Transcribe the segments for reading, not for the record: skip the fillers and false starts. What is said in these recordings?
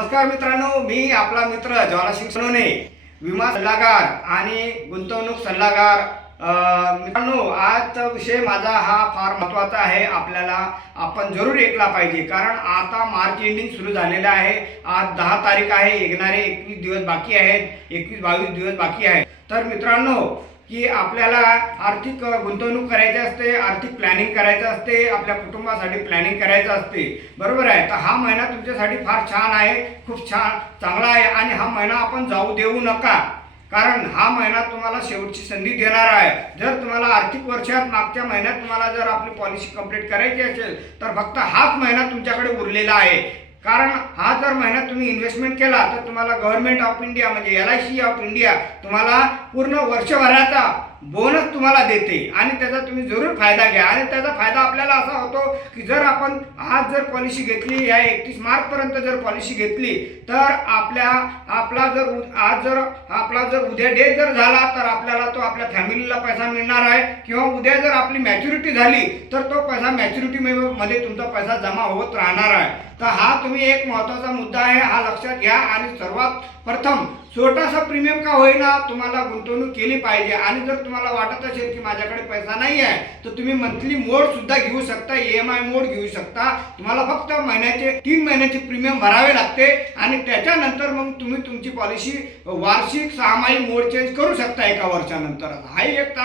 नमस्कार मित्रांनो, मी आपला मित्र ज्वालासिंग सोनवणे, विमा सल्लागार आणि गुंतवणूक सल्लागार। मित्रांनो, आजचा विषय माझा हा फार महत्त्वाचा आहे। आपल्याला आपण जरूर ऐकला पाहिजे, कारण आता मार्च एंडिंग सुरू झालेलं आहे। आज 10 तारीख आहे, येणारे 21 दिवस बाकी आहेत, 21-22 दिवस बाकी आहेत। तर मित्रांनो, की आपल्याला आर्थिक गुंतवणूक करायची असते, आर्थिक प्लॅनिंग करायचं असते, आपल्या कुटुंबासाठी प्लॅनिंग करायचं असते, बरोबर आहे। तर हा महिना तुमच्यासाठी फार छान आहे, खूप छान चांगला आहे आणि हा महिना आपण जाऊ देऊ नका, कारण हा महिना तुम्हाला शेवटची संधी देणार आहे। जर तुम्हाला आर्थिक वर्षात मागच्या महिन्यात तुम्हाला जर आपली पॉलिसी कंप्लीट करायची असेल तर फक्त हाच महिना तुमच्याकडे उरलेला आहे, कारण हा जर महिना तुम्ही इन्व्हेस्टमेंट केला तर तुम्हाला गव्हर्नमेंट ऑफ इंडिया म्हणजे LIC ऑफ इंडिया तुम्हाला पूर्ण वर्षभराचा बोनस तुम्हाला देते आणि त्याचा तुम्ही जरूर फायदा घ्या। आणि त्याचा फायदा आपल्याला असा होतो की जर आपण आज जर पॉलिसी घेतली, या 31 मार्चपर्यंत जर पॉलिसी घेतली तर आपला जर उद्या डेथ जर झाला तर आपल्याला तो आपल्या फॅमिलीला पैसा मिळणार आहे, किंवा उद्या जर आपली मॅच्युरिटी झाली तर तो पैसा मॅच्युरिटीमध्ये तुमचा पैसा जमा होत राहणार आहे। तर हा तुम्ही एक महत्त्वाचा मुद्दा आहे, हा लक्षात घ्या। आणि सर्वात प्रथम छोटासा प्रीमियम का होईना तुम्हाला गुंतवणूक केली पाहिजे। आणि जर तुम्हाला वाटत असेल की माझ्याकडे पैसा नाही आहे तर तुम्ही मंथली मोड सुद्धा घेऊ शकता, EMI मोड घेऊ शकता। तुम्हाला फक्त 3 महिन्याचे प्रीमियम भरावे लागते आणि त्याच्यानंतर मग तुम्ही तुमची पॉलिसी वार्षिक 6माही मोड चेंज करू शकता एका वर्षानंतर। हा एक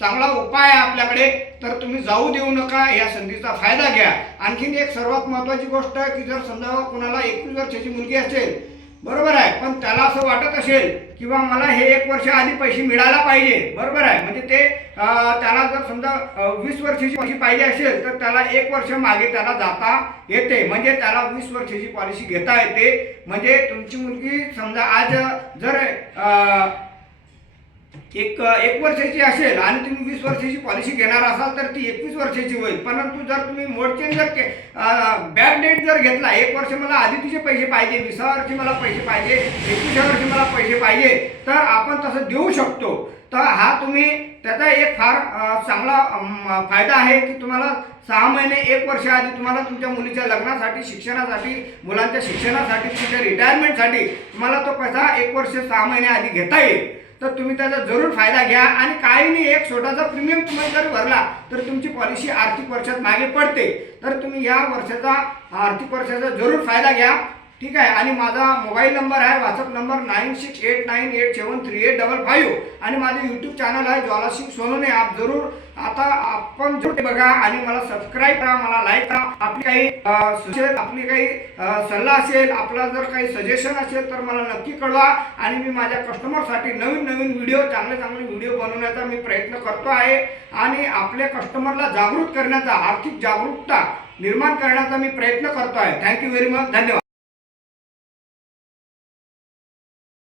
चांगला उपाय आहे आपल्याकडे, तर तुम्ही जाऊ देऊ नका, या संधीचा फायदा घ्या। आणखीन एक सर्वात महत्त्वाची गोष्ट की जर समजा कोणाला 21 वर्षाची मुलगी असेल, बरोबर आहे, पण त्याला असं वाटत असेल किंवा मला हे 1 वर्ष आधी पैसे मिळायला पाहिजे, बरोबर आहे, म्हणजे ते त्याला जर समजा 20 वर्षाची पॉलिसी पाहिजे असेल तर त्याला 1 वर्ष मागे त्याला जाता येते, म्हणजे त्याला 20 वर्षाची पॉलिसी घेता येते। म्हणजे तुमची मुलगी समजा आज जर एक वर्षाची असेल आणि तुम्ही 20 वर्षाची पॉलिसी घेणार असाल तर ती 21 वर्षाची होईल। परंतु जर तुम्ही मोड चेंज जर बॅक डेट जर घेतला, 1 वर्ष मला आधी तुझे पैसे पाहिजे, 20व्या वर्षी मला पैसे पाहिजे, 21व्या वर्षी मला पैसे पाहिजे, तर आपण तसं देऊ शकतो। तर हा त्याचा एक फार चांगला फायदा आहे की तुम्हाला 6 महिने 1 वर्ष आधी तुम्हाला तुमच्या मुलीच्या लग्नासाठी, शिक्षणासाठी, मुलांच्या शिक्षणासाठी, तुमच्या रिटायरमेंटसाठी तुम्हाला तो पैसा 1 वर्ष 6 महिने आधी घेता येईल। तर तुम्ही त्याचा जरूर फायदा घ्या। आणि काही नाही, एक छोटासा प्रीमियम तुम्ही जर भरला तर तुमची पॉलिसी आर्थिक वर्षात मागे पडते। तर तुम्ही या वर्षाचा आर्थिक वर्षाचा जरूर फायदा घ्या, ठीक आहे। आणि माझा मोबाईल नंबर आहे, व्हॉट्सअप नंबर 9689873855 आणि माझे यूट्यूब चॅनल आहे ज्वालासिंग सोनवणे। आप जरूर आपण बघा आणि मला सबस्क्राईब करा, मला लाईक करा। आपली काही सल्ला असेल, आपला जर काही सजेशन असेल तर मला नक्की कळवा। आणि मी माझ्या कस्टमरसाठी नवीन व्हिडिओ, चांगले व्हिडिओ बनवण्याचा मी प्रयत्न करतो आहे आणि आपल्या कस्टमरला जागृत करण्याचा, आर्थिक जागरूकता निर्माण करण्याचा मी प्रयत्न करतो आहे। थँक्यू व्हेरी मच, धन्यवाद।